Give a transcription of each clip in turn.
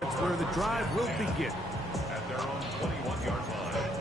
That's where the drive will begin. At their own 21-yard line.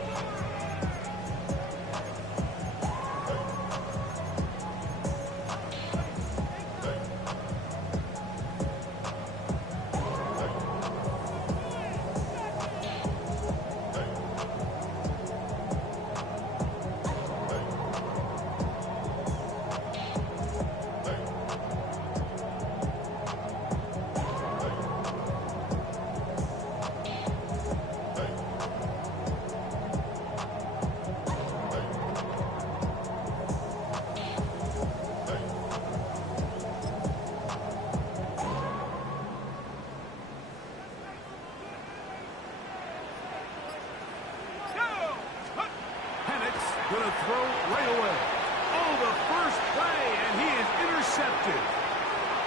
Going to throw right away. Oh, the first play, and he is intercepted.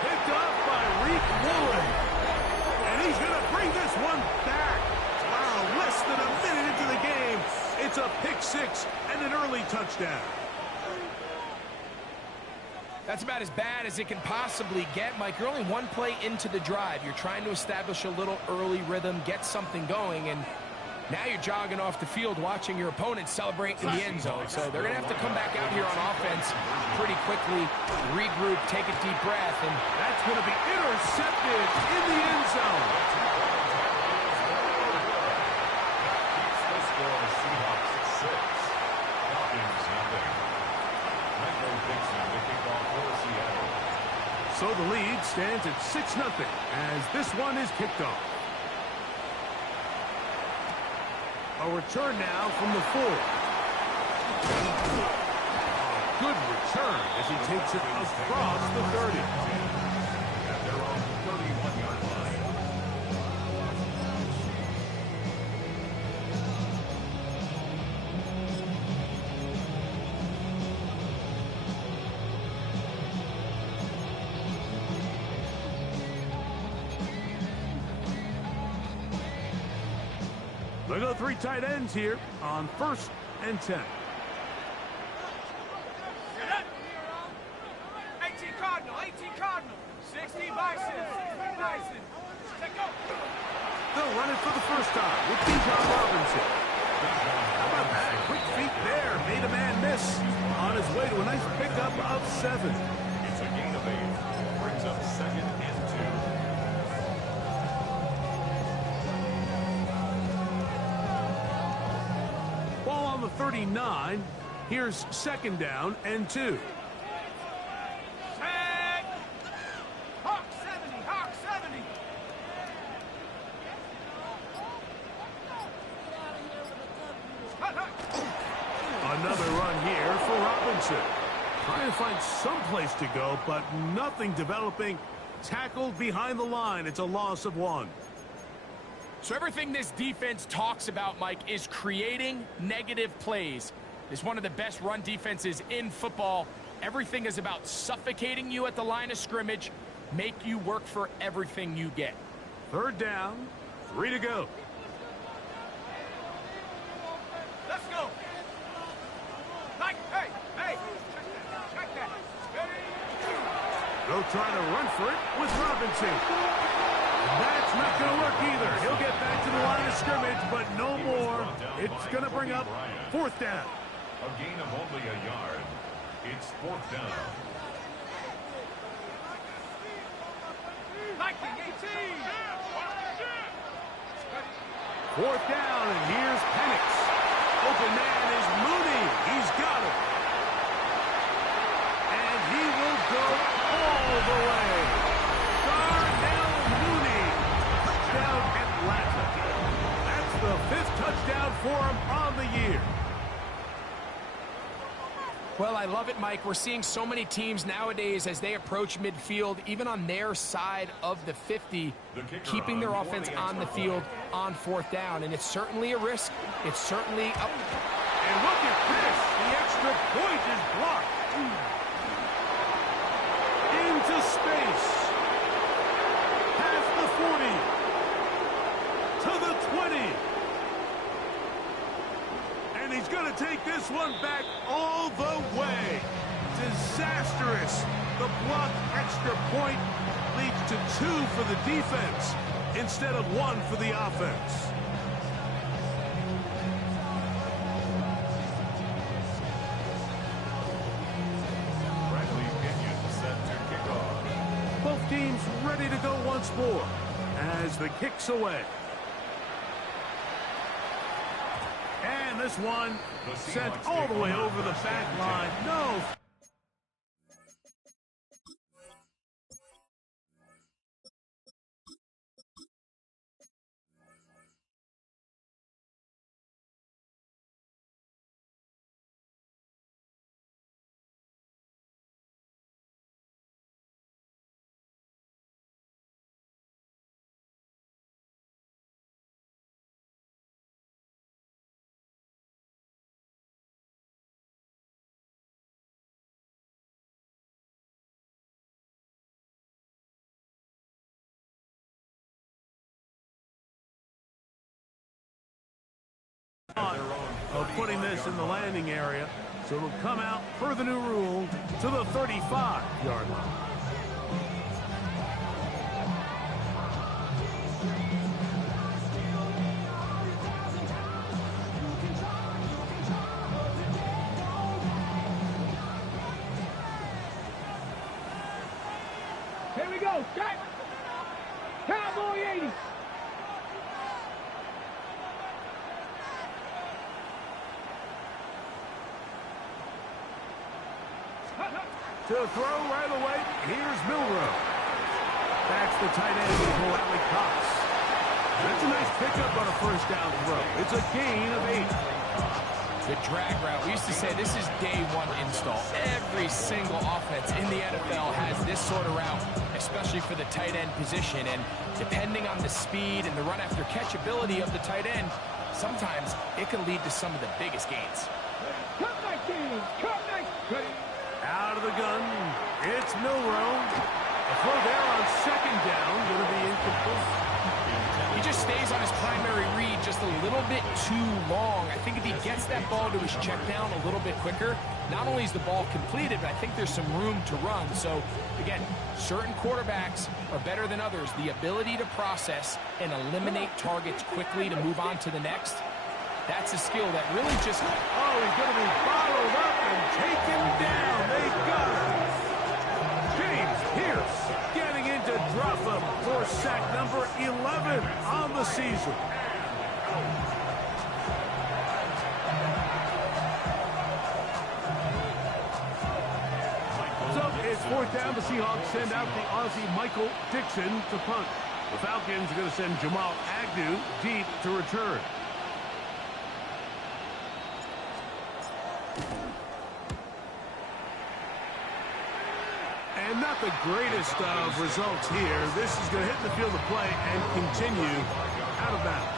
Picked up by Reek Woolen. And he's going to bring this one back. Wow, less than a minute into the game. It's a pick six and an early touchdown. That's about as bad as it can possibly get, Mike. You're only one play into the drive. You're trying to establish a little early rhythm, get something going, and now you're jogging off the field watching your opponent celebrate in the end zone. So they're going to have to come back out here on offense pretty quickly, regroup, take a deep breath. And that's going to be intercepted in the end zone. The score, Seahawks 6, Falcons nothing. Michael Dixon to kick off for Seattle. So the lead stands at 6-0 as this one is kicked off. A return now from the 4. A good return as he takes it across the 30. At their own 31-yard line. They go 3 tight ends here on 1st and 10. 18 Cardinal, 18 Cardinal, 60 Bison, 60 Bison. Let go. They'll run it for the first time with Bijan Robinson. How about that? Quick feet there. Made a man miss on his way to a nice pickup of 7. It's a gain of 8. Brings up 2nd and 2. Ball on the 39. Here's 2nd down and 2. Hawk 70, Hawk 70. Another run here for Robinson. Trying to find some place to go, but nothing developing. Tackled behind the line. It's a loss of 1. so everything this defense talks about, Mike, is creating negative plays. It's one of the best run defenses in football. Everything is about suffocating you at the line of scrimmage, make you work for everything you get. 3rd down, 3 to go. Let's go. Mike, hey, check that. They'll try to run for it with Robinson. That's not going to work either. He'll get back to the line of scrimmage, but no more. It's going to bring up 4th down. A gain of only a yard. It's 4th down. Viking 18. 4th down, and here's Penix. Open man is Mooney. He's got it. And he will go all the way. Darnell Mooney. Touchdown Atlanta. That's the 5th touchdown for him on the year. Well, I love it, Mike. We're seeing so many teams nowadays as they approach midfield, even on their side of the 50, keeping their offense on the field on 4th down. And it's certainly a risk. It's certainly up. And look at this. The extra point is blocked. Into space. Past the 40. To the 20. And he's going to take this one back all the way. Disastrous. The blocked extra point leads to 2 for the defense. instead of 1 for the offense. Both teams ready to go once more as the kick's away. And this one sent all the way over the back line. No. Of putting this in the landing area, so it'll come out per the new rule to the 35-yard line. Here we go, set! Cowboy 80! To throw right away, here's Milrow. That's the tight end for Alec Cox. That's a nice pickup on a first down throw. It's a gain of 8. The drag route, we used to say this is day 1 install. Every single offense in the NFL has this sort of route, especially for the tight end position. And depending on the speed and the run after catch ability of the tight end, sometimes it can lead to some of the biggest gains. Cut back in! Cut back! Out of the gun, it's Milrow. A throw there on second down, going to be incomplete. He just stays on his primary read just a little bit too long. I think if he gets that ball to his check down a little bit quicker, not only is the ball completed, but I think there's some room to run. So, again, certain quarterbacks are better than others. The ability to process and eliminate targets quickly to move on to the next, that's a skill that really just... Oh, he's going to be followed up and taken down. They got him. James Pierce getting into Drotham for sack number 11 on the season. So it's 4th down. The Seahawks send out the Aussie Michael Dixon to punt. The Falcons are going to send Jamal Agnew deep to return. And not the greatest of results here. This is going to hit the field of play and continue out of bounds.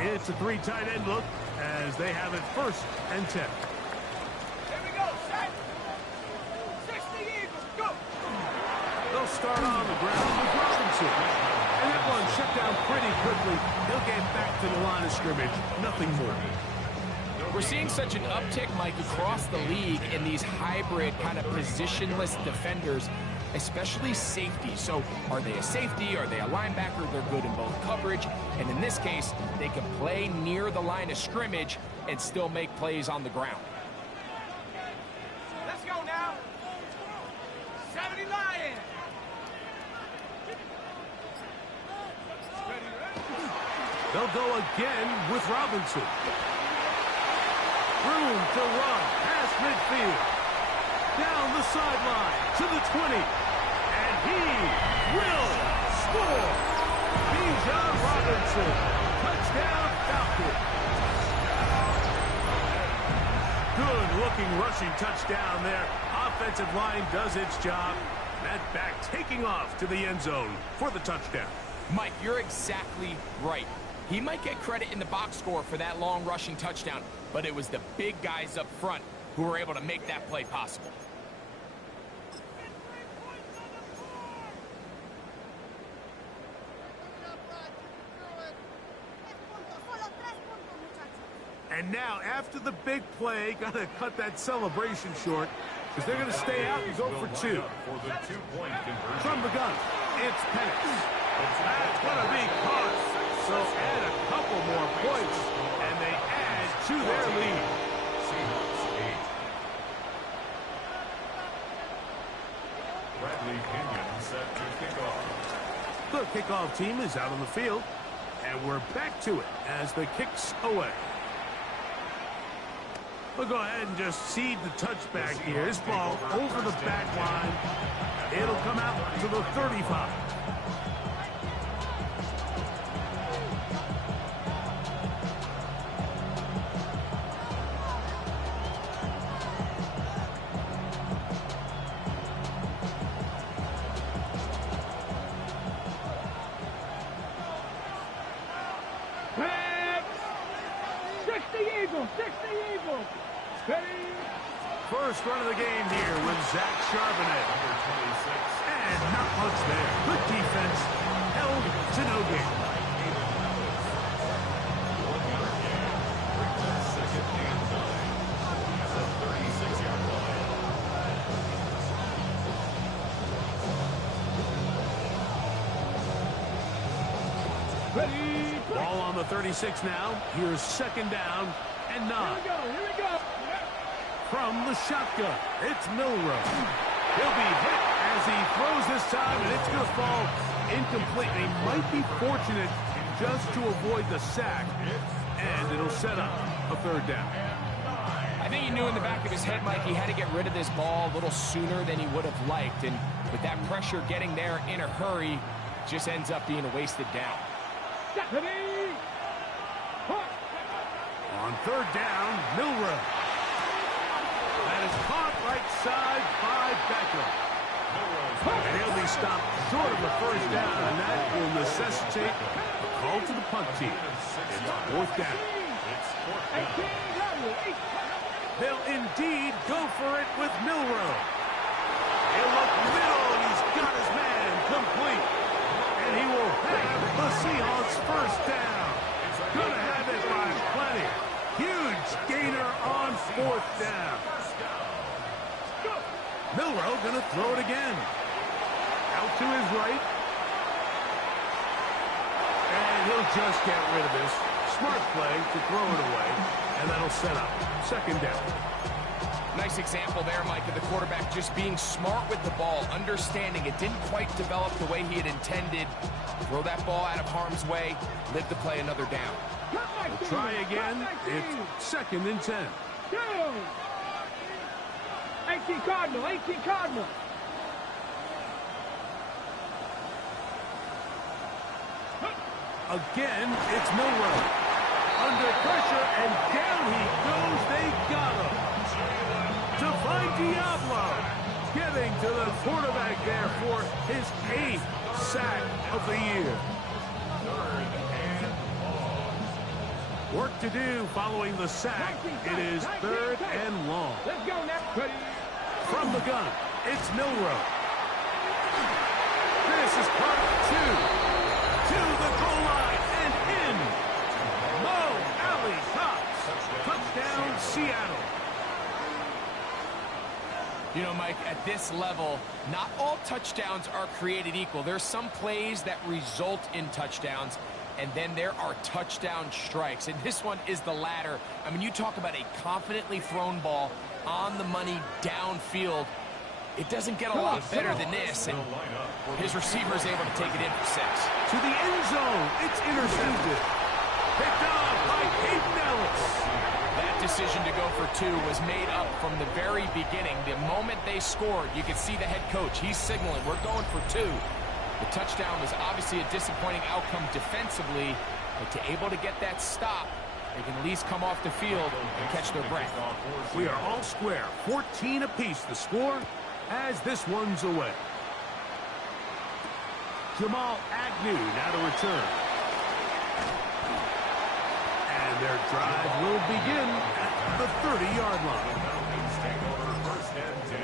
It's a 3 tight end look as they have it 1st and 10. Here we go, set! 60 Eagles, go! They'll start on the ground with Robinson. And that one shut down pretty quickly. He'll get back to the line of scrimmage. Nothing more. We're seeing such an uptick, Mike, across the league in these hybrid kind of positionless defenders, especially safety. So are they a safety? Are they a linebacker? They're good in both coverage. And in this case, they can play near the line of scrimmage and still make plays on the ground. Let's go now! 70 Lions! They'll go again with Robinson. Room to run past midfield. Down the sideline to the 20. And he will score. Bijan Robinson. Touchdown Falcons. Good-looking rushing touchdown there. Offensive line does its job. That back taking off to the end zone for the touchdown. Mike, you're exactly right. He might get credit in the box score for that long rushing touchdown, but it was the big guys up front who were able to make that play possible. And now, after the big play, got to cut that celebration short because they're going to stay out and go for two. From the gun, it's Penix. That's going to be caught. So add a couple more points, and they add to their lead. Seahawks 8. Bradley Pinion set to kick off. The kickoff team is out on the field, and we're back to it as the kick's away. We'll go ahead and just seed the touchback here. This ball over the back line. It'll come out to the 35. First run of the game here with Zach Charbonnet. And not much there. Good defense. Held to no gain. Second and 9 at the 36-yard line. Ball on the 36 now. Here's second down and 9. Here we go. From the shotgun, it's Milroe. He'll be hit as he throws this time, and it's going to fall incomplete. They might be fortunate just to avoid the sack, and it'll set up a third down. I think he knew in the back of his head, Mike, he had to get rid of this ball a little sooner than he would have liked. And with that pressure getting there in a hurry, just ends up being a wasted down. On third down, Milroe. That is caught right side by Beckham. And he'll be stopped short of the first down, and that will necessitate a call to the punt team. It's fourth down. They'll indeed go for it with Milroe. He'll look middle, and he's got his man complete. And he will have the Seahawks first down. Gonna have it by plenty. Huge gainer on fourth down. Milroe gonna throw it again. Out to his right. And he'll just get rid of this. Smart play to throw it away. And that'll set up second down. Nice example there, Mike, of the quarterback just being smart with the ball, understanding it didn't quite develop the way he had intended. Throw that ball out of harm's way, live to play another down. We'll try again. It's second and 10. 18 Cardinal, 18 Cardinal. Again, it's Milroe. Under pressure, and down he goes. They got him. To find Diablo. Getting to the quarterback there for his 8th sack of the year. Work to do following the sack. It is third and long. Let's go now. From the gun, it's Milroe. This is part 2. To the goal line and in. Mo Alley Cox. Touchdown, Seattle. You know, Mike, at this level, not all touchdowns are created equal. There's some plays that result in touchdowns, and then there are touchdown strikes. And this one is the latter. I mean, you talk about a confidently thrown ball on the money downfield. It doesn't get a lot better than this, and his receiver is able to take it in for 6. To the end zone, it's intercepted. Picked up by Peyton Ellis. That decision to go for 2 was made up from the very beginning. The moment they scored, you could see the head coach. He's signaling, we're going for 2. The touchdown was obviously a disappointing outcome defensively, but to able to get that stop, they can at least come off the field and catch their breath. We are all square. 14 apiece the score as this one's away. Jamal Agnew now to return. And their drive will begin at the 30-yard line. Take over first and 10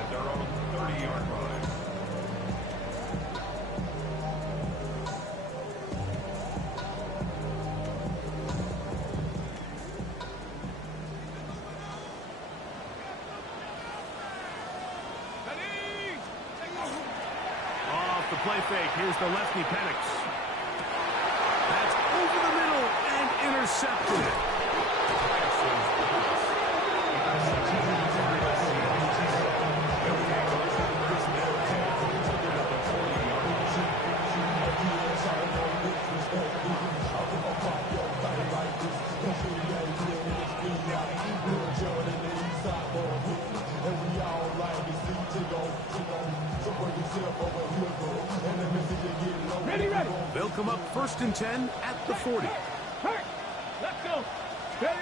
at their own 30-yard line. play fake. Here's the lefty Penix. That's over the middle and intercepted. Ready. They'll come up 1st and 10 at the 40. Let's go. Ready.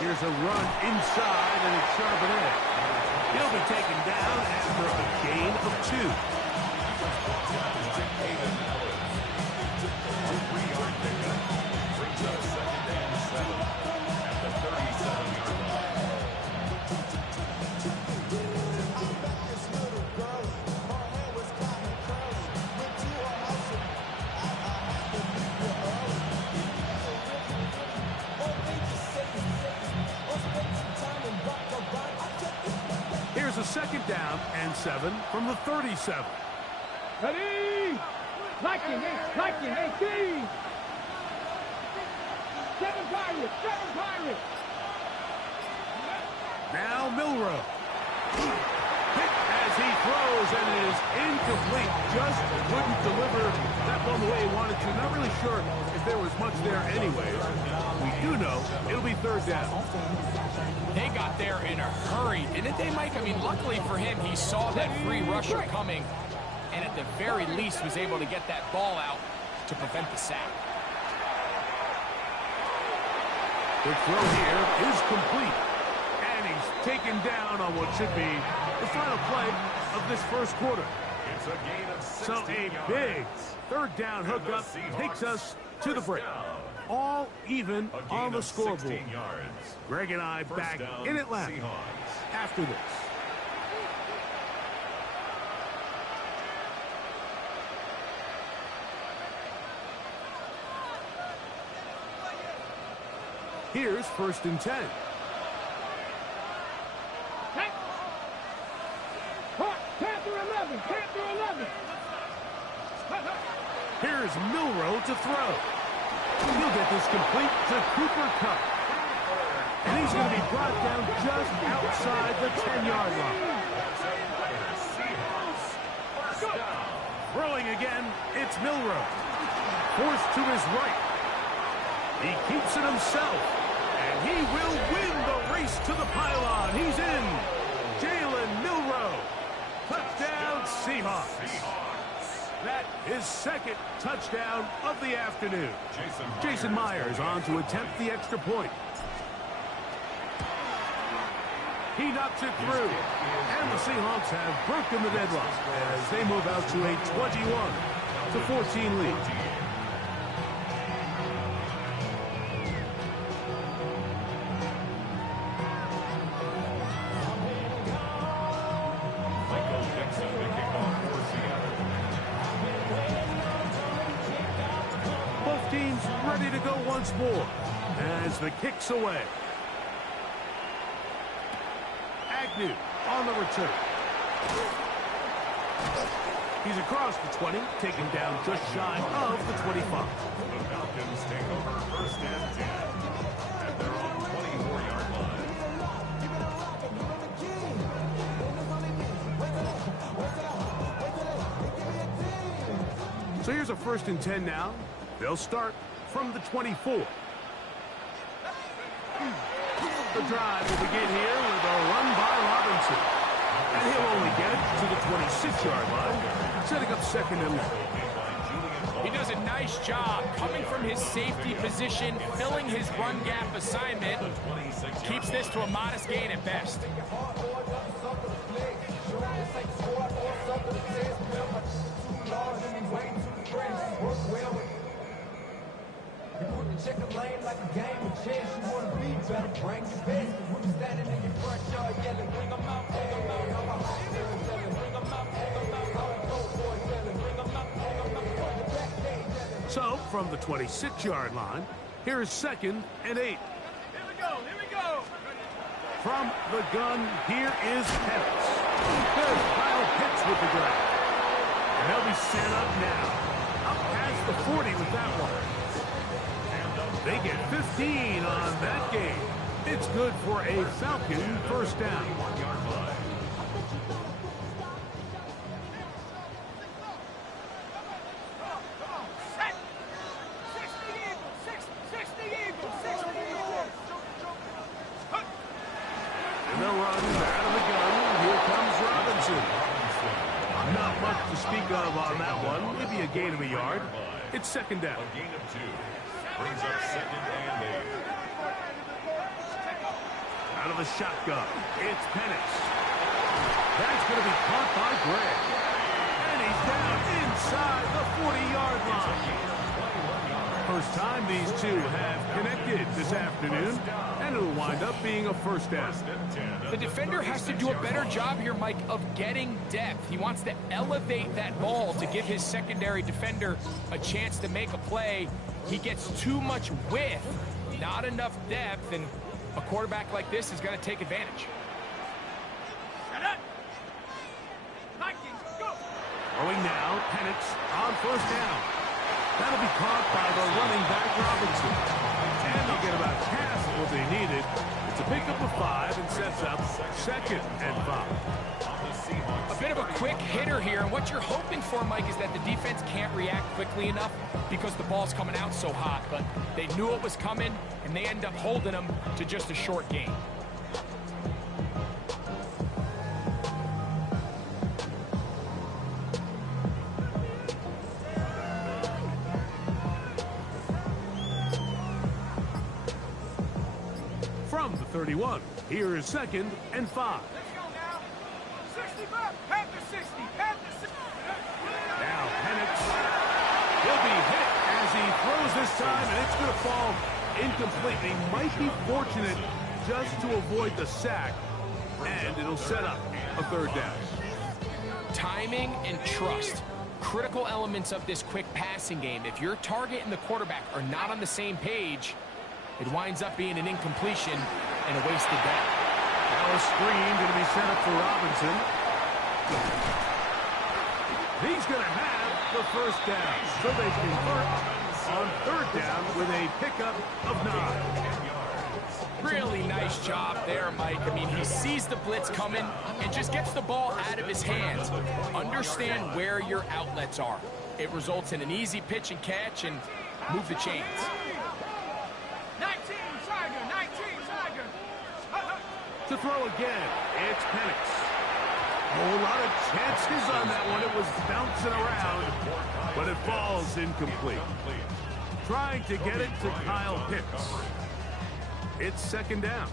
Here's a run inside, and it's Charbonnet. He'll be taken down after a gain of 2. A 3-yard pickup brings up 2nd and 7 at the 37-yard line. Here's a 2nd down and 7 from the 37. Ready. Like it, hey, team. 7 Pirates. Now Milroe. Hit as he throws, and it is incomplete. Just couldn't deliver that one the way he wanted to. Not really sure if there was much there anyways. We do know it'll be 3rd down. They got there in a hurry, didn't they, Mike? I mean, luckily for him, he saw that free rusher coming, and at the very least was able to get that ball out to prevent the sack. The throw here is complete, and he's taken down on what should be the final play of this 1st quarter. It's a gain of 16 So a big 3rd down hookup takes us to the break. All even on the scoreboard. Greg and I back in Atlanta after this. Here's 1st and 10. Panther 11. Here's Milroe to throw. He'll get this complete to Cooper Kupp. And he's going to be brought down just outside the 10-yard line. Throwing again, it's Milroe. Forced to his right. He keeps it himself. And he will win the race to the pylon. He's in. Jalen Milroe. Touchdown, Seahawks. That is 2nd touchdown of the afternoon. Jason Myers on to attempt the extra point. He knocks it through. And the Seahawks have broken the deadlock as they move out to a 21-14 lead. Teams ready to go once more as the kick's away. Agnew on the return. He's across the 20, taken down just shy of the 25. The Falcons take over 1st and 10 at their own 24-yard line. So here's a 1st and 10 now. They'll start from the 24. The drive will begin here with a run by Robinson. And he'll only get it to the 26-yard line, setting up 2nd and 1. He does a nice job coming from his safety position, filling his run gap assignment. Keeps this to a modest gain at best. Check the lane like a game of chess. You want to be better, bring your best. When you standing in your front yard yelling, bring them out, bring them out. Bring them out, bring them out. Bring them out. So, from the 26-yard line, here is 2nd and 8. Here we go. From the gun, here is Penix. There's Kyle Pitts with the grab. And they'll be set up now. Up past the 40 with that one. They get 15 on that game. It's good for a Falcon first down. And they'll run out of the gun. Here comes Robinson. Not much to speak of on that one. Maybe a gain of a yard. It's second down. A gain of 2. Brings up second and 8. Out of the shotgun, it's Penix. That's going to be caught by Gray. And he's down inside the 40-yard line. First time these two have connected this afternoon, and it'll wind up being a first down. The defender has to do a better job here, Mike, of getting depth. He wants to elevate that ball to give his secondary defender a chance to make a play. He gets too much width, not enough depth, and a quarterback like this is going to take advantage. Shut up! Vikings, go! Throwing now, Penix on first down. That'll be caught by the running back Robinson. And they'll get about half of what they needed. It's a pickup of 5 and sets up second and 5. A bit of a quick hitter here, and what you're hoping for, Mike, is that the defense can't react quickly enough because the ball's coming out so hot, but they knew it was coming, and they end up holding them to just a short gain. From the 31, here is second and 5. Let's go now. 65, Panther 60, Panther 60. Now Penix, he'll be hit as he throws this time, and it's going to fall incomplete. He might be fortunate just to avoid the sack, and it'll set up a third down. Timing and trust, critical elements of this quick passing game. If your target and the quarterback are not on the same page, it winds up being an incompletion and a wasted down. Now a screen going to be set up for Robinson. He's going to have the first down. So they convert on third down with a pickup of 9. Really nice job there, Mike. I mean, he sees the blitz coming and just gets the ball out of his hands. Understand where your outlets are. It results in an easy pitch and catch and move the chains. 19, Tiger, 19, Tiger. To throw again, it's Penix. A whole lot of chances on that one. It was bouncing around, but it falls incomplete. Trying to get it to Kyle Pitts. It's second down.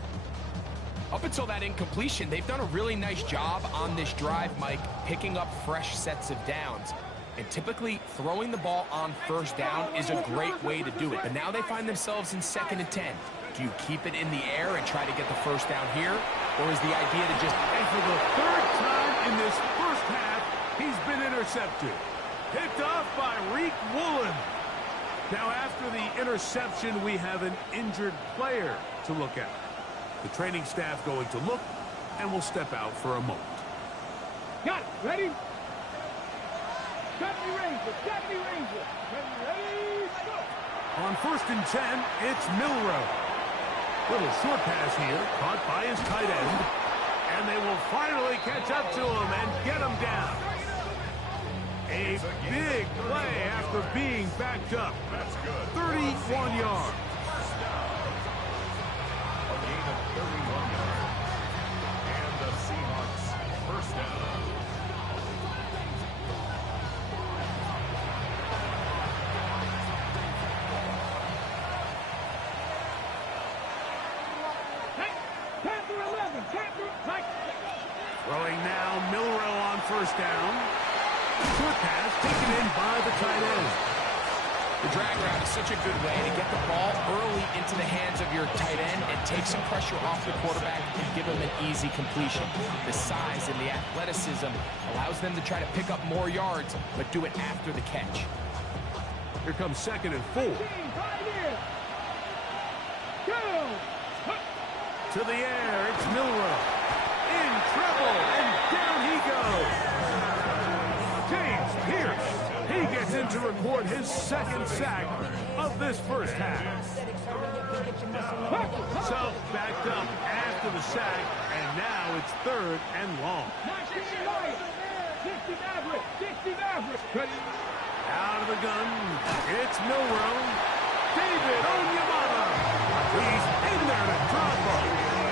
Up until that incompletion, they've done a really nice job on this drive, Mike, picking up fresh sets of downs. And typically, throwing the ball on first down is a great way to do it. But now they find themselves in second and 10. Do you keep it in the air and try to get the first down here? Or is the idea to just... And for the third time in this first half, he's been intercepted. Picked off by Reek Woolen. Now, after the interception, we have an injured player to look at. The training staff going to look, and we'll step out for a moment. Got it. Ready? Deputy Ranger, Deputy Ranger. Ready, go. On first and 10, it's Milrow. Little short pass here, caught by his tight end. And they will finally catch up to him and get him down. A big play after being backed up. 31 yards. A gain of 31 yards. And the Seahawks first down. Panther 11, Panther, Mike. Throwing now, Milrow on first down. Short pass taken in by the tight end. The drag route is such a good way to get the ball early into the hands of your tight end and take some pressure off the quarterback and give him an easy completion. The size and the athleticism allows them to try to pick up more yards, but do it after the catch. Here comes second and 4. To the air, it's Milrow. In trouble, and down he goes. James Pierce in to record his second sack of this first half. So, backed up after the sack, and now it's 3rd and long. Out of the gun, it's Milrow. David Onyemata. He's in there to drop up,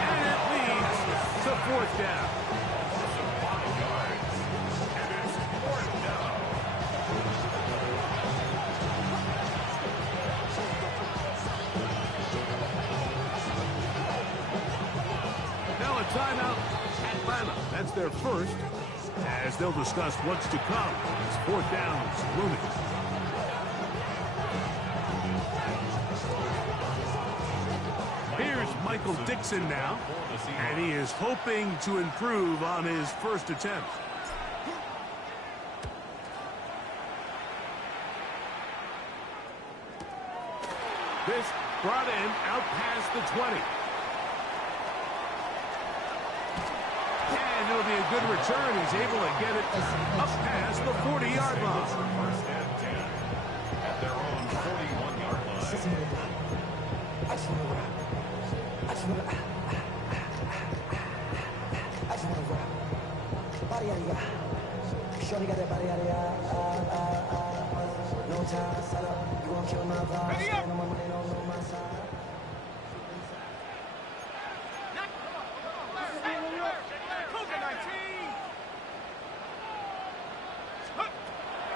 and it leads to 4th down. Now a timeout, Atlanta. That's their first, as they'll discuss what's to come. It's 4th down is looming. Here's Michael Dixon now, and he is hoping to improve on his first attempt. This brought in out past the 20. And it'll be a good return. He's able to get it up past the 40-yard line. First and 10 at their own 41-yard line. I just wanna rap. Body out of ya. Shorty got that body out of ya. No time, set up. You gon' kill my vibe. Ready up. No more money, no my side.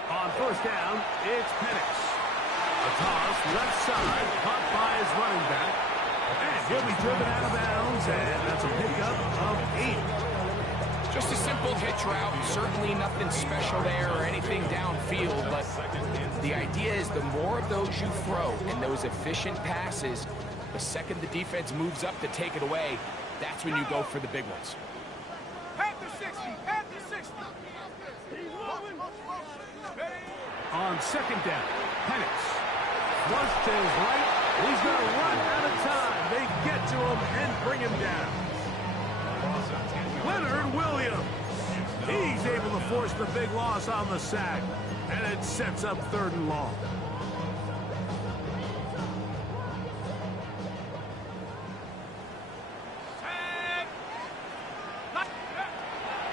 On first down, it's Penix. A toss, left side, caught by his running back. And he'll be driven out of bounds, and that's a pickup of 8. Just a simple hitch route. Certainly nothing special there or anything downfield, but the idea is the more of those you throw and those efficient passes, the second the defense moves up to take it away, that's when you go for the big ones. Panther 60, Panther 60. On second down, Penix. Flush to his right. He's going to run out of time. They get to him and bring him down. Leonard Williams. He's able to force the big loss on the sack. And it sets up 3rd and long.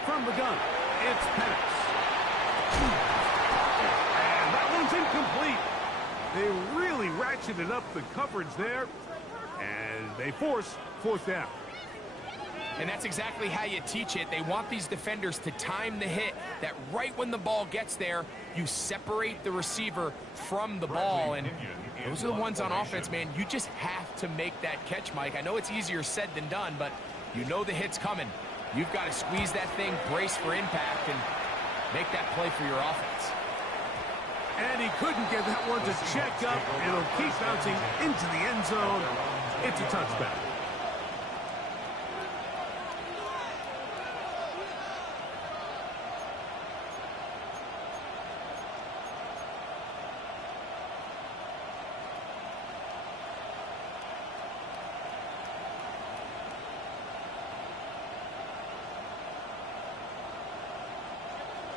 From the gun, it's Penix. And that one's incomplete. They really ratcheted up the coverage there. And they force 4th down. And that's exactly how you teach it. They want these defenders to time the hit, that right when the ball gets there, you separate the receiver from the ball. And those are the ones on offense, man. You just have to make that catch, Mike. I know it's easier said than done, but you know the hit's coming. You've got to squeeze that thing, brace for impact, and make that play for your offense. And he couldn't get that one to check up. It'll keep bouncing into the end zone. It's a touchback.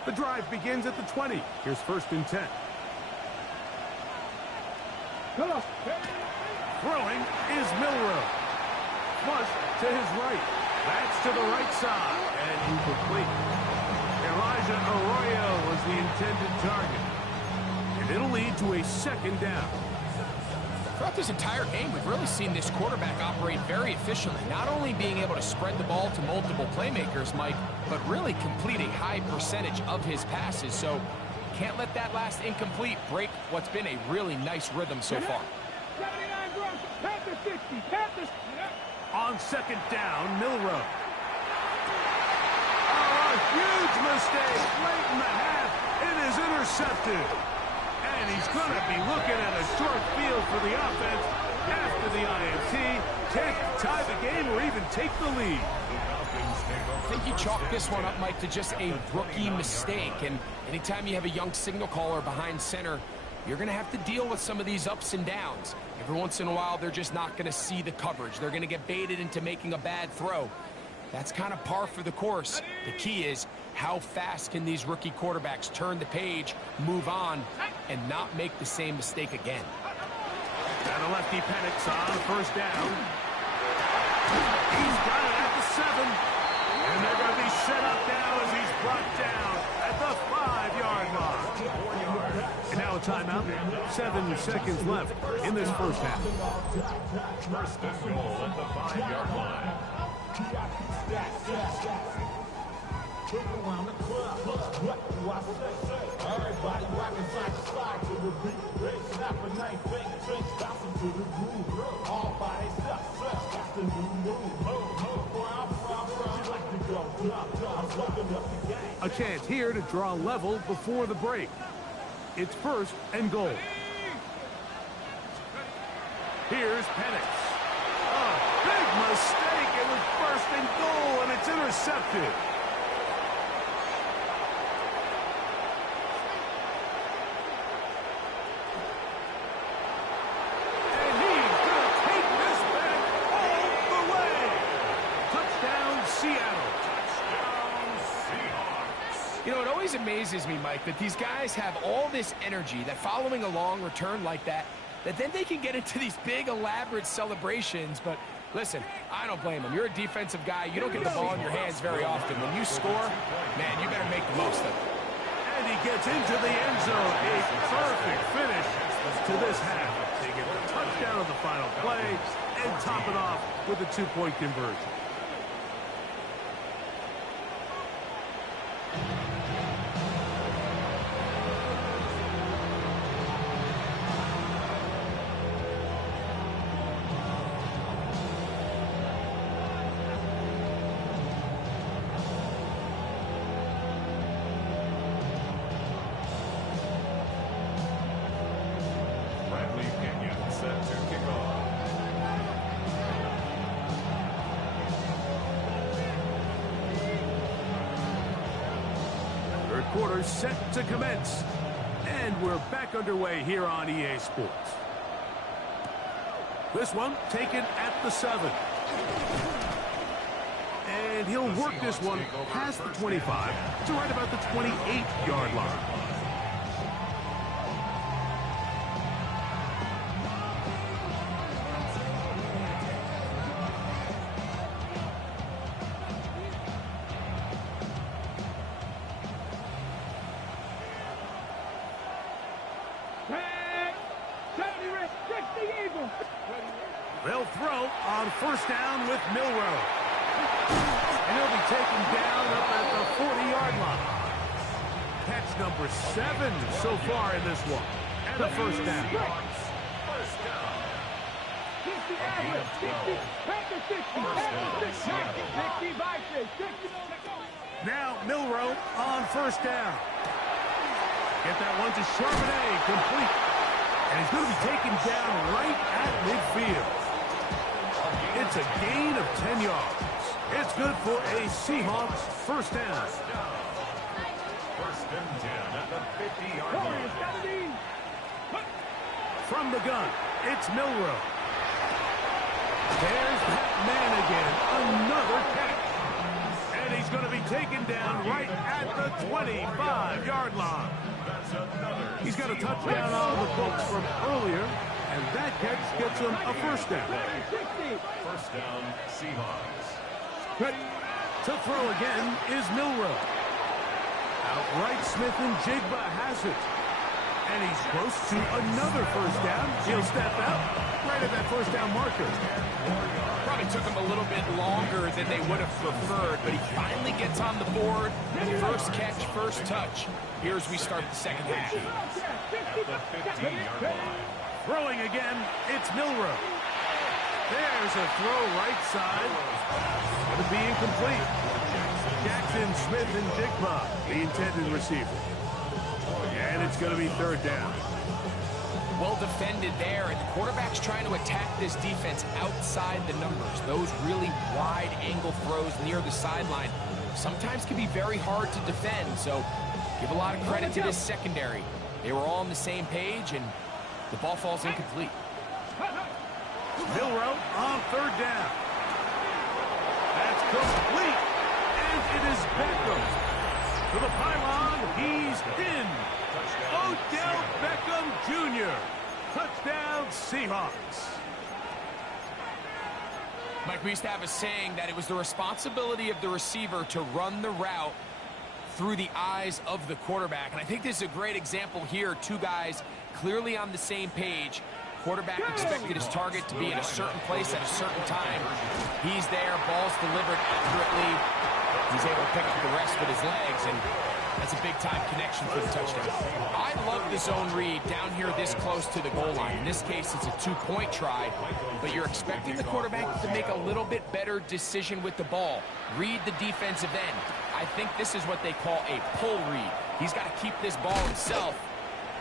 The drive begins at the 20. Here's 1st and 10. Throwing is Milrow. Flush to his right. That's to the right side. And incomplete. Elijah Arroyo was the intended target. And it'll lead to a 2nd down. Throughout this entire game, we've really seen this quarterback operate very efficiently, not only being able to spread the ball to multiple playmakers, Mike, but really complete a high percentage of his passes. So can't let that last incomplete break what's been a really nice rhythm so far. 79 Bronx, Panther 60, Panther. On 2nd down, Milrow. Oh, a huge mistake late in the half. It is intercepted. And he's going to be looking at a short field for the offense after the INT. Can't tie the game or even take the lead. I think you chalk this one up, Mike, to just a rookie mistake. And anytime you have a young signal caller behind center, you're going to have to deal with some of these ups and downs. Every once in a while, they're just not going to see the coverage. They're going to get baited into making a bad throw. That's kind of par for the course. The key is How fast can these rookie quarterbacks turn the page, move on, and not make the same mistake again? And the lefty Penix on first down. He's got it at the 7. And they're going to be set up now as he's brought down at the 5-yard line. And now a timeout. 7 seconds left in this first half. First and goal at the 5-yard line. Around the club, what do I say? Everybody rocking side to side to the beat. Snap a nice thing, drinks bouncing to the groove. All by themselves, that's the new move. Where I'm from, you like to go I'm fucking up the game. A chance here to draw level before the break. It's first and goal. Here's Penix. Oh, big mistake. It was first and goal, and it's intercepted. You know, it always amazes me, Mike, that these guys have all this energy, that following a long return like that then they can get into these big, elaborate celebrations. But listen, I don't blame them. You're a defensive guy. You don't get the ball in your hands very often. When you score, man, you better make the most of it. And he gets into the end zone. A perfect finish to this half. They get the touchdown on the final play and top it off with a 2-point conversion. Set to kick off. Third quarter set to commence. And we're back underway here on EA Sports. This one taken at the 7. And he'll work this one past the 25 to right about the 28-yard line. They'll throw on first down with Milroe. And he'll be taken down up at the 40-yard line. Catch number 7 so far in this one. And a first down. First down. 60 average. 60 by 60. Now Milroe on first down. Get that one to Charbonnet, complete. And he's going to be taken down right at midfield. It's a gain of 10 yards. It's good for a Seahawks first down. First and 10 at the 50-yard line. From the gun, it's Milroe. There's that man again. Another catch. And he's going to be taken down right at the 25-yard line. He's got a touchdown on the books from earlier, and that catch gets him a first down. First down, Seahawks. To throw again is Milroe. Outright Smith and Jigba has it. And he's close to another first down. He'll step out right at that first down marker. Probably took him a little bit longer than they would have preferred, but he finally gets on the board. First catch, first touch. Here as we start the second half. At the 15-yard line. Throwing again, it's Milroe. There's a throw right side. Going to be incomplete. Jackson, Smith, and Jigba, the intended receiver. And it's going to be third down. Well defended there, and the quarterback's trying to attack this defense outside the numbers. Those really wide angle throws near the sideline sometimes can be very hard to defend, so give a lot of credit to this secondary. They were all on the same page, and the ball falls incomplete. Milroe on third down. That's complete, and it is Beckham. To the pylon. He's in. Odell Beckham Jr. Touchdown, Seahawks. Mike, we used to have a saying that it was the responsibility of the receiver to run the route through the eyes of the quarterback. And I think this is a great example here. Two guys clearly on the same page. Quarterback expected his target to be in a certain place at a certain time. He's there, ball's delivered accurately. He's able to pick up the rest with his legs, and that's a big-time connection for the touchdown. I love the zone read down here this close to the goal line. In this case, it's a two-point try, but you're expecting the quarterback to make a little bit better decision with the ball. Read the defensive end. I think this is what they call a pull read. He's got to keep this ball himself.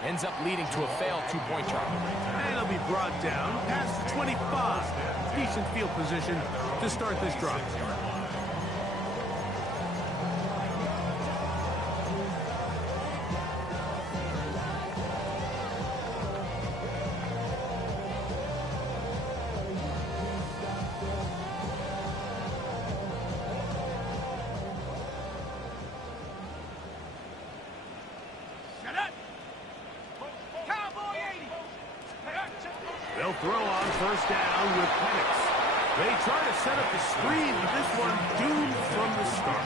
Ends up leading to a failed two-point try. And it'll be brought down past the 25. Decent field position to start this drive. They'll throw on first down with Penix. They try to set up the screen, but this one doomed from the start.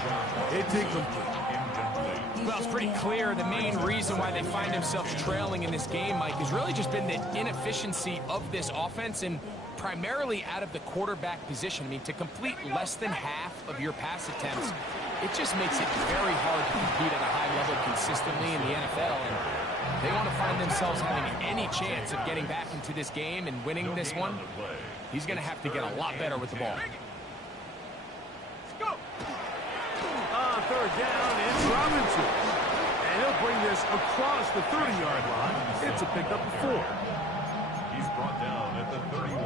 It's incomplete. Well, it's pretty clear the main reason why they find themselves trailing in this game, Mike, has really just been the inefficiency of this offense and primarily out of the quarterback position. I mean, to complete less than half of your pass attempts, it just makes it very hard to compete at a high level consistently in the NFL. And they want to find themselves having any chance of getting back into this game and winning this one. He's going to have to get a lot better with the ball. On third down, it's Robinson. And he'll bring this across the 30-yard line. It's a pickup of 4. He's brought down at the 31.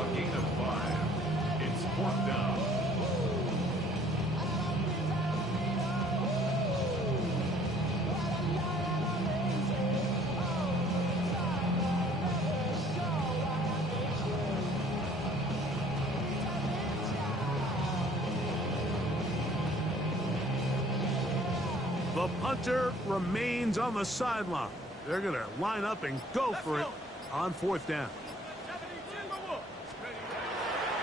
A gain of 5. It's 4th down. The punter remains on the sideline. They're going to line up and go for it on 4th down.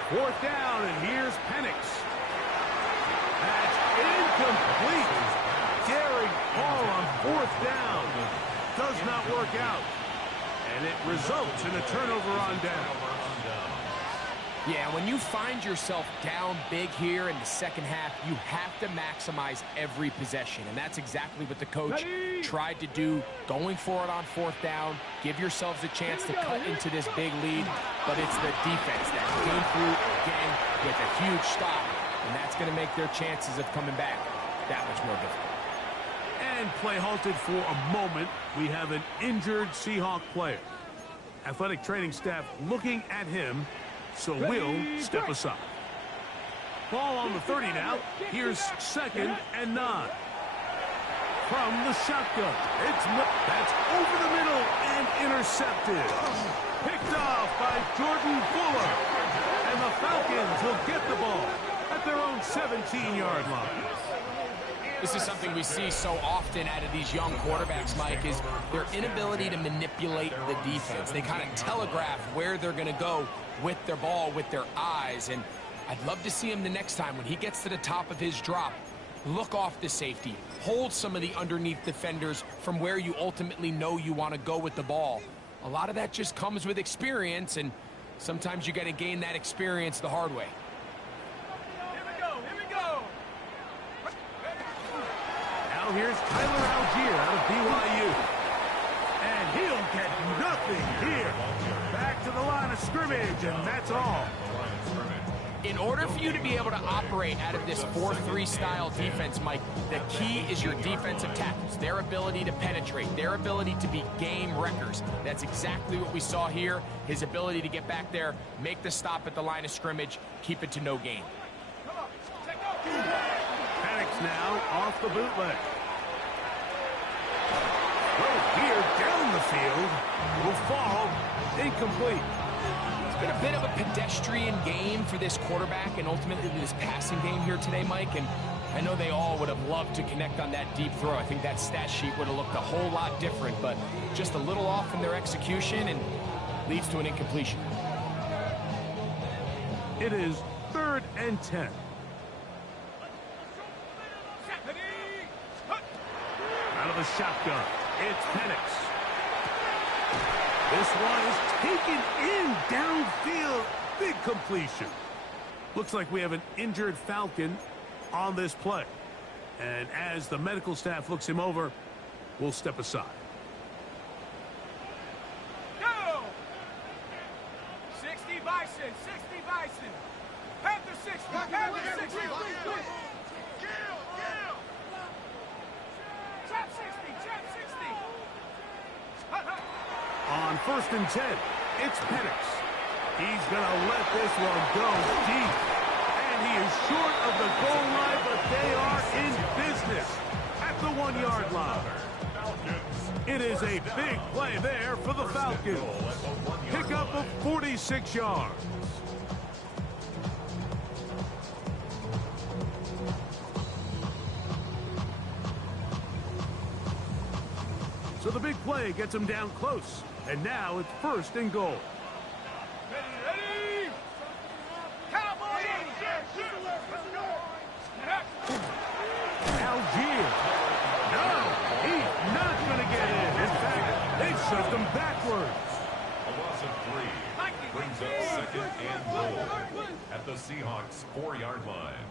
4th down, and here's Penix. That's incomplete. Daring Paul on 4th down. Does not work out. And it results in a turnover on down. Yeah, when you find yourself down big here in the second half, you have to maximize every possession. And that's exactly what the coach tried to do, going for it on 4th down. Give yourselves a chance to cut into this big lead. But it's the defense that came through again with a huge stop. And that's going to make their chances of coming back that much more difficult. And play halted for a moment. We have an injured Seahawk player. Athletic training staff looking at him. So we'll step aside. Ball on the 30 now. Here's 2nd and 9. From the shotgun. That's over the middle and intercepted. Picked off by Jordan Fuller. And the Falcons will get the ball at their own 17-yard line. This is something we see so often out of these young quarterbacks, Mike, is their inability to manipulate the defense. They kind of telegraph where they're going to go with their ball, with their eyes. And I'd love to see him the next time when he gets to the top of his drop. Look off the safety. Hold some of the underneath defenders from where you ultimately know you want to go with the ball. A lot of that just comes with experience, and sometimes you got to gain that experience the hard way. Now here's Tyler Algier out of BYU. And he'll get nothing here. Back to the line of scrimmage, and that's all. In order for you to be able to operate out of this 4-3 style defense, Mike, the key is your defensive tackles, their ability to penetrate, their ability to be game wreckers. That's exactly what we saw here, his ability to get back there, make the stop at the line of scrimmage, keep it to no gain. Penix now off the bootleg. Throw here down the field. Will fall. Incomplete. It's been a bit of a pedestrian game for this quarterback and ultimately this passing game here today, Mike. And I know they all would have loved to connect on that deep throw. I think that stat sheet would have looked a whole lot different, but just a little off in their execution and leads to an incompletion. It is 3rd and 10. Out of the shotgun, it's Penix. This one is taken in downfield. Big completion. Looks like we have an injured Falcon on this play. And as the medical staff looks him over, we'll step aside. Go! 60 Bison, 60 Bison. Panther 60, Panther 60. Trap 60, trap 60. On 1st and 10, it's Penix. He's going to let this one go deep. And he is short of the goal line, but they are in business at the 1-yard line. It is a big play there for the Falcons. Pickup of 46 yards. So the big play gets him down close. And now it's 1st and goal. Ready? Cowboys! Algier. No, he's not going to get in. In fact, they've shoved him backwards. A loss of 3 brings up 2nd and goal at the Seahawks 4-yard line.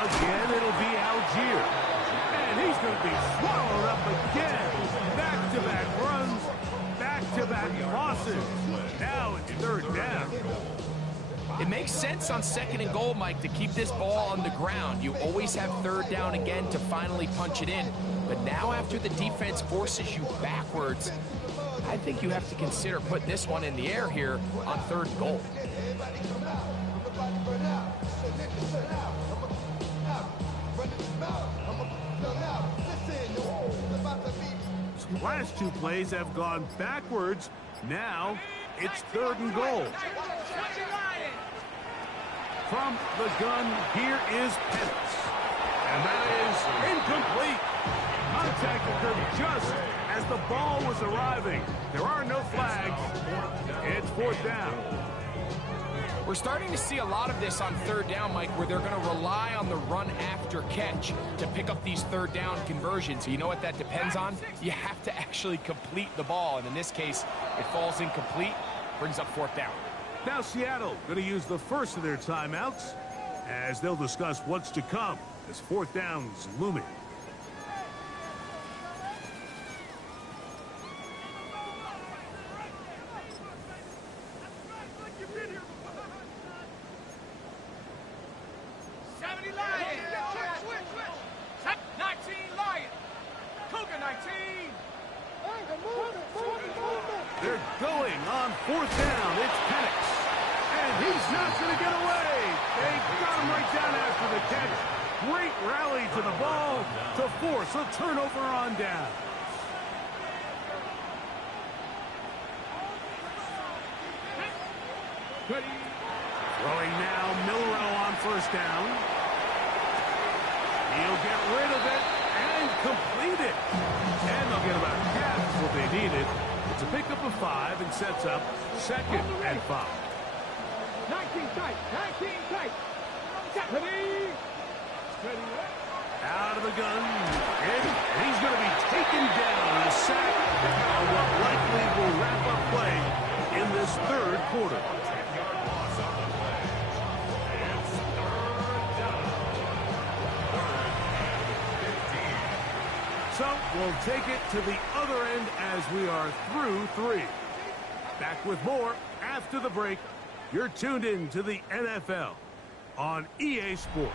Again, it'll be Algier. And he's going to be swallowed up again. Back-to-back runs, back-to-back losses. Now it's 3rd down. It makes sense on 2nd and goal, Mike, to keep this ball on the ground. You always have 3rd down again to finally punch it in. But now after the defense forces you backwards, I think you have to consider putting this one in the air here on 3rd and goal. Last 2 plays have gone backwards. Now it's 3rd and goal. From the gun, here is Penix. And that is incomplete. Contact occurred just as the ball was arriving. There are no flags. It's 4th down. We're starting to see a lot of this on 3rd down, Mike, where they're going to rely on the run after catch to pick up these 3rd down conversions. You know what that depends on? You have to actually complete the ball, and in this case, it falls incomplete, brings up 4th down. Now Seattle going to use the first of their timeouts as they'll discuss what's to come as 4th down's looming. They're going on 4th down. It's Penix. And he's not going to get away. They got him right down after the catch. Great rally to the ball to force a turnover on down. Throwing now, Milrow on 1st down. He'll get rid of it and complete it. And they'll get about half what they needed. It's a pickup of 5 and sets up 2nd and 5. 19 tight, 19 tight. Ready? Out of the gun. And he's going to be taken down. A sack on what likely will wrap up play in this 3rd quarter. So we'll take it to the other end as we are through 3. Back with more after the break. You're tuned in to the NFL on EA Sports.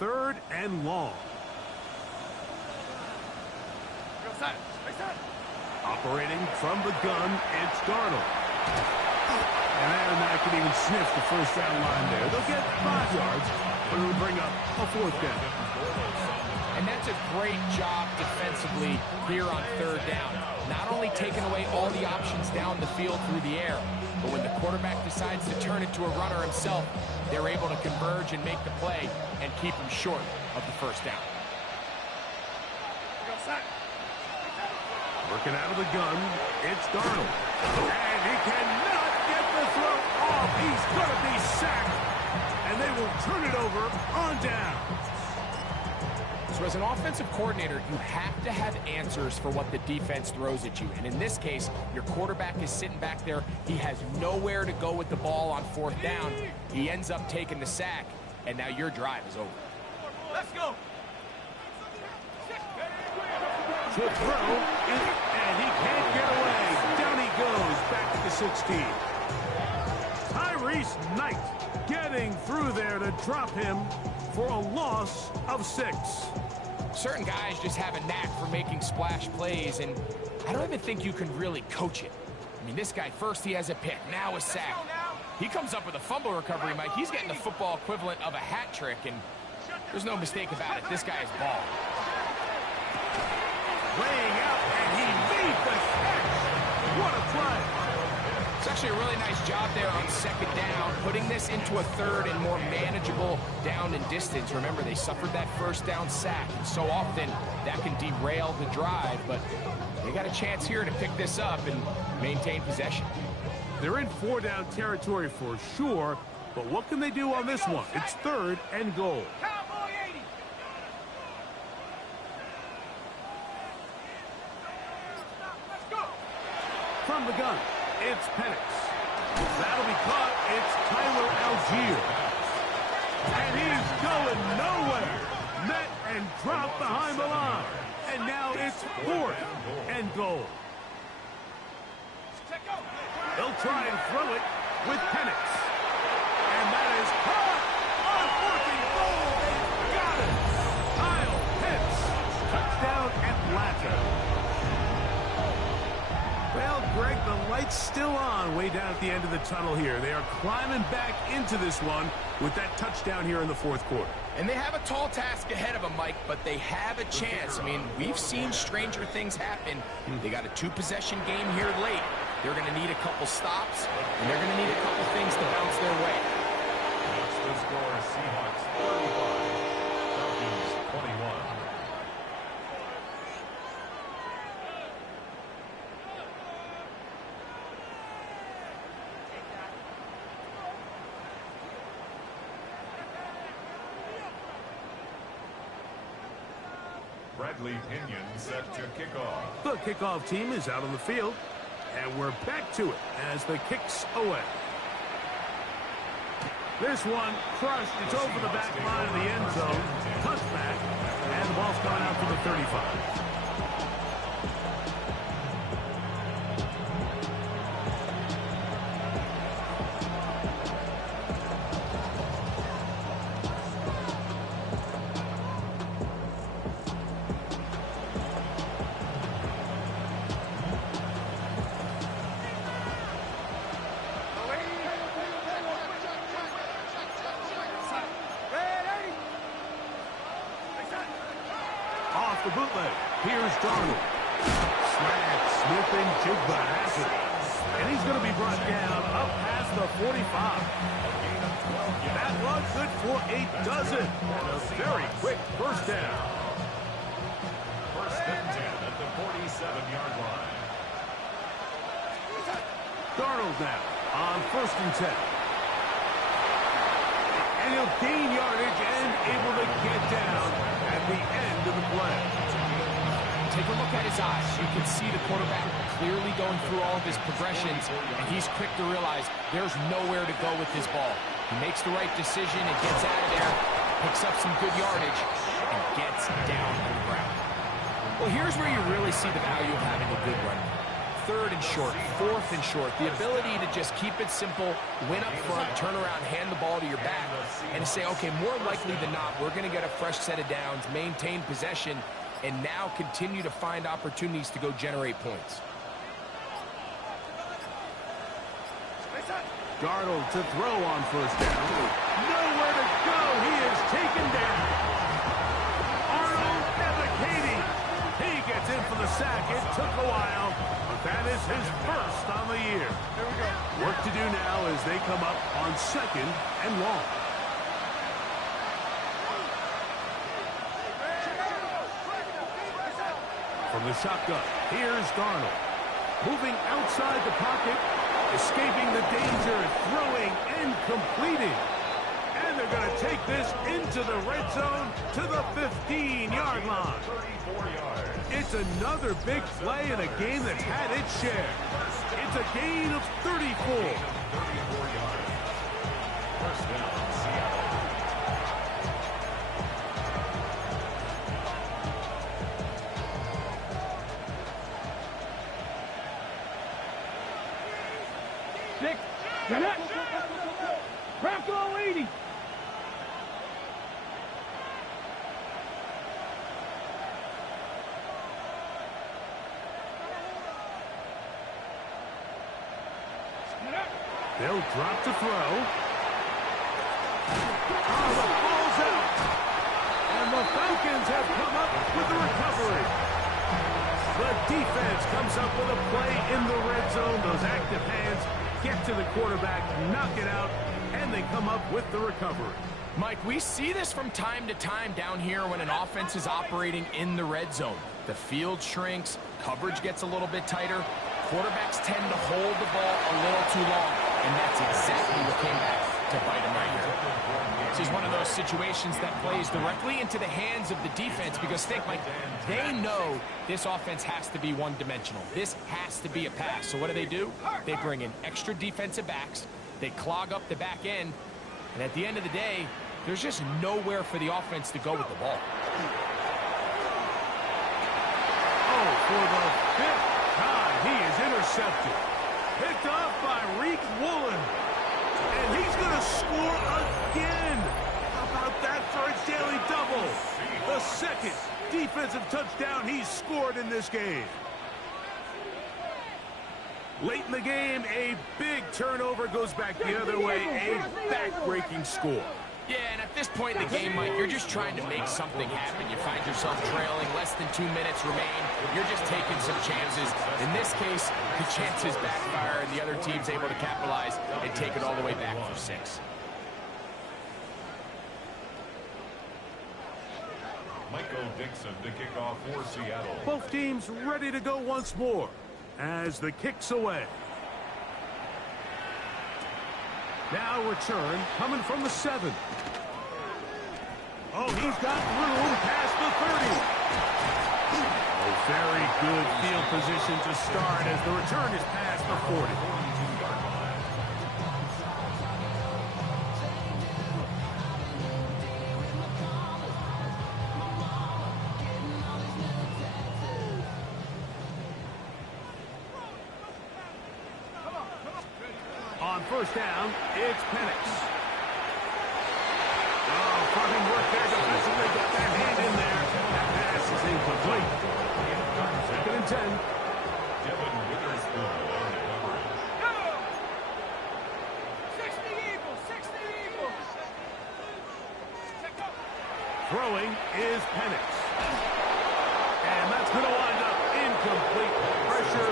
3rd and long. Operating from the gun, it's Darnold. And Aaron Mack can even sniff the first down line there. They'll get 5 yards, but it'll bring up a 4th down. And that's a great job defensively here on 3rd down. Not only taking away all the options down the field through the air, but when the quarterback decides to turn it to a runner himself, they're able to converge and make the play and keep him short of the first down. Working out of the gun, it's Darnold. And he cannot get the throw off. He's going to be sacked. And they will turn it over on down. So as an offensive coordinator, you have to have answers for what the defense throws at you. And in this case, your quarterback is sitting back there. He has nowhere to go with the ball on 4th down. He ends up taking the sack, and now your drive is over. Let's go. To throw, and he can't get away. Down he goes, back to the 16. Tyrese Knight getting through there to drop him for a loss of 6. Certain guys just have a knack for making splash plays, and I don't even think you can really coach it. I mean, this guy, first he has a pick, now a sack. He comes up with a fumble recovery, Mike. He's getting the football equivalent of a hat trick, and there's no mistake about it. This guy is ball. Laying out, and he made the catch. What a play. It's actually a really nice job there on 2nd down, putting this into a 3rd and more manageable down and distance. Remember, they suffered that first down sack, and so often that can derail the drive, but they got a chance here to pick this up and maintain possession. They're in 4-down territory for sure, but what can they do on this one? It's 3rd and goal. Cowboy 80. Let's go. From the gun, it's Penix. That'll be caught. It's Tyler Algier. And he's going nowhere. Met and dropped behind the line. And now it's 4th and goal. They'll try and throw it with Penix. And that is caught on 4th and goal. They got it. Kyle Pitts. Touchdown Atlanta. Well, Greg, the light's still on way down at the end of the tunnel here. They are climbing back into this one with that touchdown here in the 4th quarter. And they have a tall task ahead of them, Mike, but they have a chance. I mean, we've seen stranger things happen. They got a 2-possession game here late. They're going to need a couple stops, and they're going to need a couple things to bounce their way. What's the score? Seahawks 35, Falcons 21. Bradley Pinion set to kick off. The kickoff team is out on the field, and we're back to it as the kick's away. This one crushed. It's over the back line of the end zone. Touchback, and the ball's coming out to the 35. Off the bootleg. Here's Darnold. Snap, sniffing, Jigba has it. And he's going to be brought down up past the 45. That run good for a dozen. And a very quick first down. First and 10 at the 47-yard line. Darnold now on 1st and 10. And he'll gain yardage and able to get down at the end of the play. Take a look at his eyes. You can see the quarterback clearly going through all of his progressions, and he's quick to realize there's nowhere to go with this ball. He makes the right decision and gets out of there, picks up some good yardage, and gets down on the ground. Well, here's where you really see the value of having a good runner. 3rd and short, 4th and short, the ability to just keep it simple, win up front, turn around, hand the ball to your back, and to say, okay, more likely than not, we're going to get a fresh set of downs, maintain possession, and now continue to find opportunities to go generate points. Darnold to throw on 1st down. Nowhere to go. He is taken down. Arnold advocating. He gets in for the sack. It took a while, but that is his 1st on the year. Here we go. Work to do now as they come up on 2nd and long. From the shotgun, here's Darnold. Moving outside the pocket, escaping the danger, throwing and completing. And they're going to take this into the red zone to the 15-yard line. 34 yards. It's another big play in a game that's had its share. It's a gain of 34. 34 yards. 1st down, Seattle. Six. Get it. Crack all 80. They'll drop to throw. Oh, the ball's out. And the Falcons have come up with the recovery. The defense comes up with a play in the red zone. Those active hands get to the quarterback, knock it out, and they come up with the recovery. Mike, we see this from time to time down here when an offense is operating in the red zone. The field shrinks, coverage gets a little bit tighter, quarterbacks tend to hold the ball a little too long, and that's exactly what came back to bite him right here. This is one of those situations that plays directly into the hands of the defense because, think, Mike, they know this offense has to be one-dimensional. This has to be a pass. So what do? They bring in extra defensive backs. They clog up the back end. And at the end of the day, there's just nowhere for the offense to go with the ball. Oh, for the 5th time, he is intercepted. Picked off by Reek Woolen. And he's going to score again. How about that for a daily double? The 2nd defensive touchdown he's scored in this game. Late in the game, a big turnover goes back the other way. A back-breaking score. Yeah, and at this point in the game, Mike, you're just trying to make something happen. You find yourself trailing, less than 2 minutes remain. You're just taking some chances. In this case, the chances backfire, and the other team's able to capitalize and take it all the way back for 6. Michael Dixon to kick off for Seattle. Both teams ready to go once more as the kick's away. Now return coming from the 7. Oh, he's got room past the 30. A very good field position to start as the return is past the 40. On 1st down, it's Penix. Oh, fucking work there defensively. Got that hand in there. That pass is incomplete. 2nd and 10. Devin Witherspoon on the coverage. 60 Eagles. 60 Eagles. Throwing is Penix. And that's going to wind up incomplete. Pressure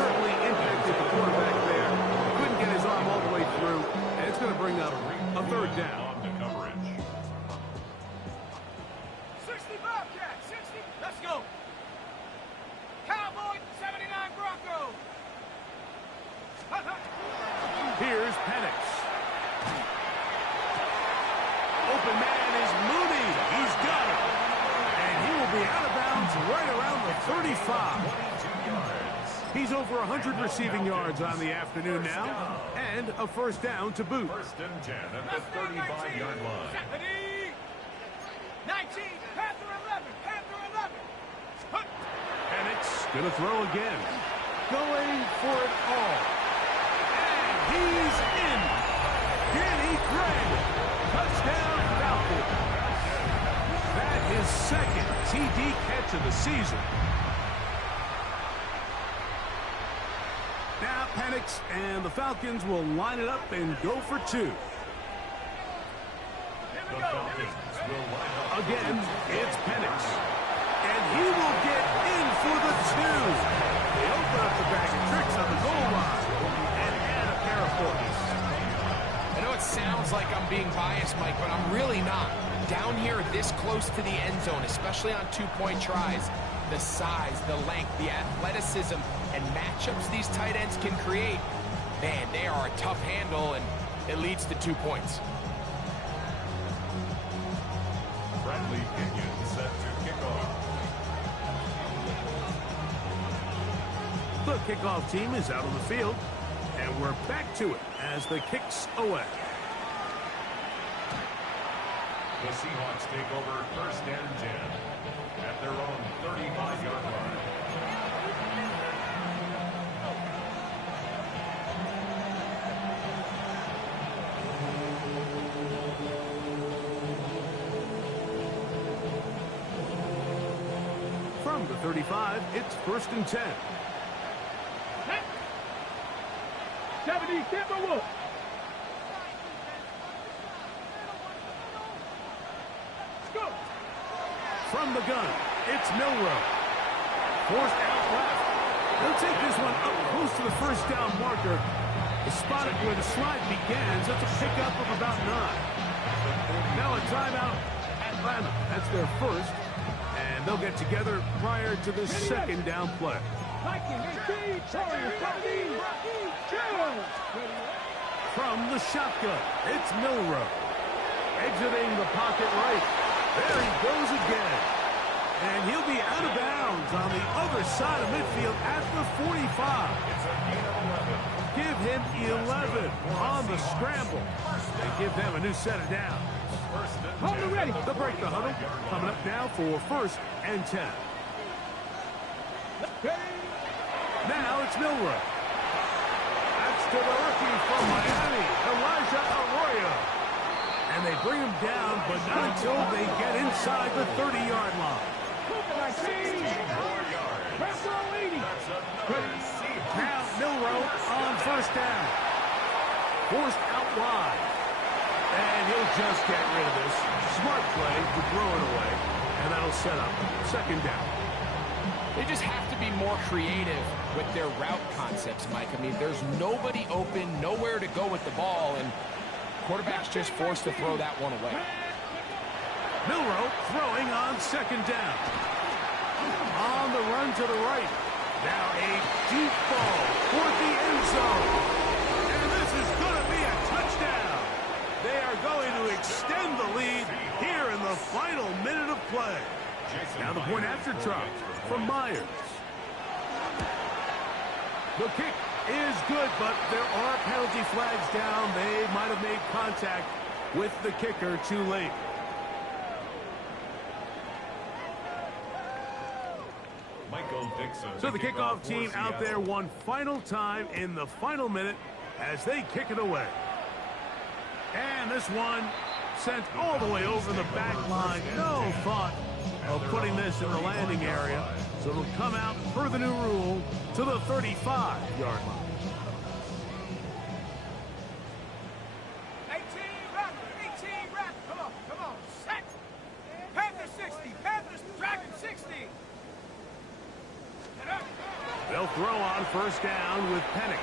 certainly impacted the quarterback there. Couldn't get his arm all the way through. And it's going to bring up a 3rd down. On the coverage. 60 Bobcat. 60. Let's go. Cowboy 79 Broncos. Here's Penix. Open man is Mooney. He's got it. And he will be out of bounds right around the 35. 22 yards. He's over 100 receiving yards on the afternoon now. And a 1st down to boot. 1st and 10 at the 35-yard line. 19. Panther 11. Panther 11. Penix going to throw again. going for it all. And he's in. Danny Gray. Touchdown Falcons. That is second TD catch of the season. Now Penix and the Falcons will line it up and go for two. The Falcons will line up. Again, it's Penix. And he will get in for the two. They open up the bag of tricks on the goal line and add a pair of points. I know it sounds like I'm being biased, Mike, but I'm really not. Down here this close to the end zone, especially on two-point tries, the size, the length, the athleticism, and matchups these tight ends can create, man, they are a tough handle, and it leads to 2 points. Bradley Pinion set to kick off. The kickoff team is out on the field, and we're back to it as the kick's away. The Seahawks take over first and 10 at their own 35-yard line. From the 35, it's first and 10. 70, Timberwolves. From the gun, it's Milrow. Forced out left. They'll take this one up close to the first down marker. The spot it where the slide begins. That's a pickup of about 9. Now a timeout, Atlanta. That's their first. And they'll get together prior to the second down play. From the shotgun, it's Milrow. Exiting the pocket right. There he goes again. And he'll be out of bounds on the other side of midfield at the 45. It's a gain of 11. Give him 11 on the scramble. They give them a new set of downs. First and 10. Hold it ready. They'll break the huddle. Coming up now for first and 10. Now it's Milrow. That's to the rookie from Miami, Elijah Arroyo. And they bring him down, but not until they get inside the 30-yard line. Now Milrow on first down. Forced out wide. And he'll just get rid of this. Smart play to throw it away. And that'll set up second down. They just have to be more creative with their route concepts, Mike. I mean, there's nobody open, nowhere to go with the ball, and quarterback's just forced to throw that one away. Milrow throwing on second down. On the run to the right. Now a deep ball toward the end zone. And this is going to be a touchdown. They are going to extend the lead here in the final minute of play. Now the point after try from Myers. The kick is good, but there are penalty flags down. They might have made contact with the kicker too late. So the kickoff team out there one final time in the final minute as they kick it away. And this one sent all the way over the back line. No thought of putting this in the landing area. So it'll come out per the new rule to the 35-yard line. 18 rep. Come on. Set. Panther 60. Panthers Dragon 60. They'll throw on first down with Penix.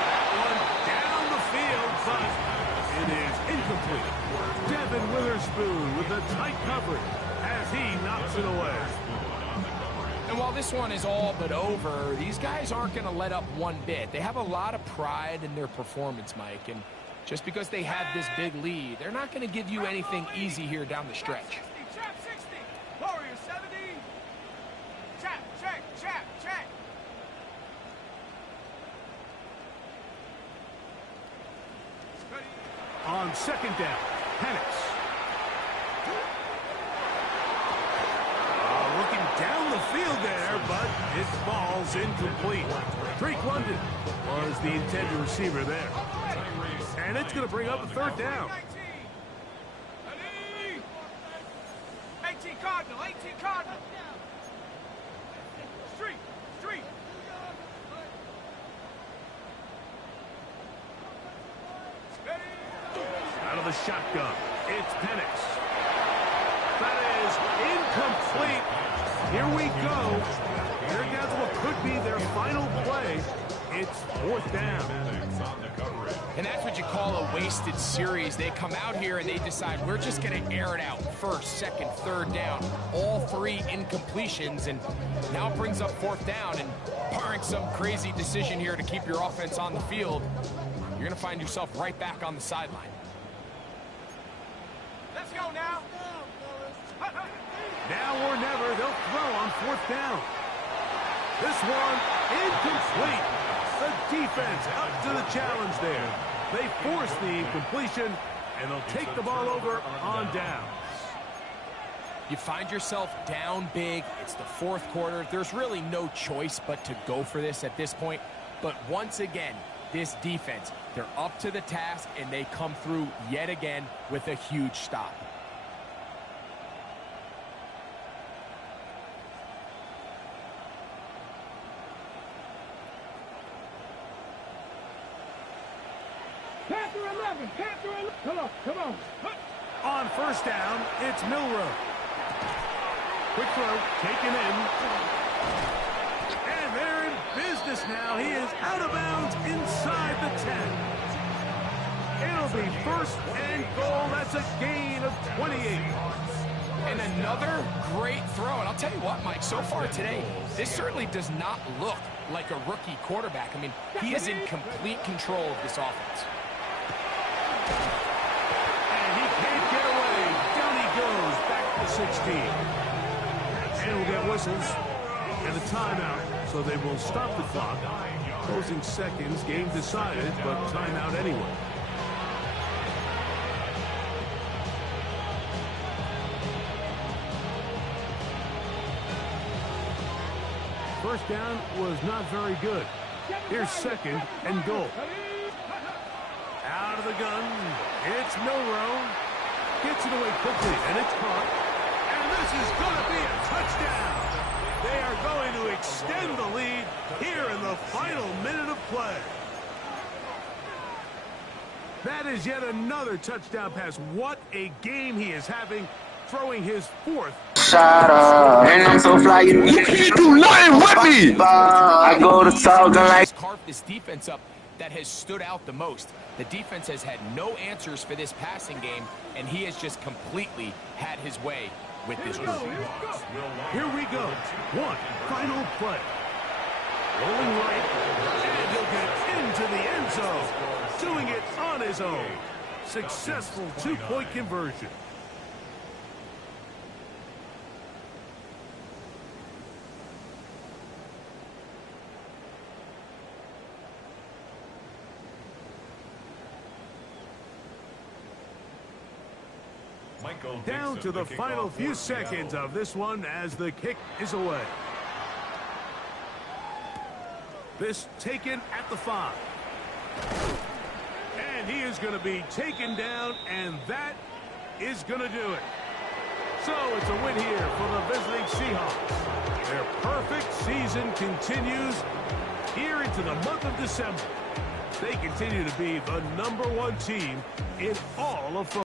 That one down the field, but it is incomplete. Devin Witherspoon with a tight coverage as he knocks it away. And while this one is all but over, these guys aren't going to let up one bit. They have a lot of pride in their performance, Mike, and just because they have this big lead, they're not going to give you anything easy here down the stretch. Chap 60. Warrior 70. Chap, check. On second down, Penix. Looking down the field there, but It falls incomplete. Drake London was the intended receiver there. And it's going to bring up a third down. 18 Cardinal, 18 Cardinal. Street. Out of the shotgun, it's Penix. That is incomplete. Here we go. They're down to what could be their final play. It's fourth down. And that's what you call a wasted series. They come out here and they decide we're just going to air it out. First, second, third down. All three incompletions. And now it brings up fourth down. And barring some crazy decision here to keep your offense on the field, you're going to find yourself right back on the sideline. Let's go now. Now or never, they'll throw on fourth down. This one incomplete. The defense up to the challenge there. They force the incompletion, and they'll take the ball over on downs. You find yourself down big. It's the fourth quarter. There's really no choice but to go for this at this point. But once again, this defense, they're up to the task, and they come through yet again with a huge stop. Come on. On first down, it's Milrow. Quick throw, taken in. And they're in business now. He is out of bounds inside the 10. It'll be first and goal. That's a gain of 28. And another great throw. And I'll tell you what, Mike, so far today, this certainly does not look like a rookie quarterback. I mean, he is in complete control of this offense. And he can't get away. Down he goes, back to 16. And we'll get whistles and a timeout. So they will stop the clock. Closing seconds, game decided, but timeout anyway. First down was not very good. Here's second and goal. Out of the gun, it's Milrow. Gets it away quickly, and it's caught. And this is going to be a touchdown. They are going to extend the lead here in the final minute of play. That is yet another touchdown pass. What a game he is having, throwing his fourth. Shut up, and I'm so fly. You can't do nothing with me. I go to talking like. Carved this defense up that has stood out the most. The defense has had no answers for this passing game, and he has just completely had his way with this group. Here we go. One final play. Rolling right, and he'll get into the end zone. Doing it on his own. Successful two-point conversion. Down to the final few seconds of this one as the kick is away. This taken at the 5. And he is going to be taken down, and that is going to do it. So it's a win here for the visiting Seahawks. Their perfect season continues here into the month of December. They continue to be the #1 team in all of football.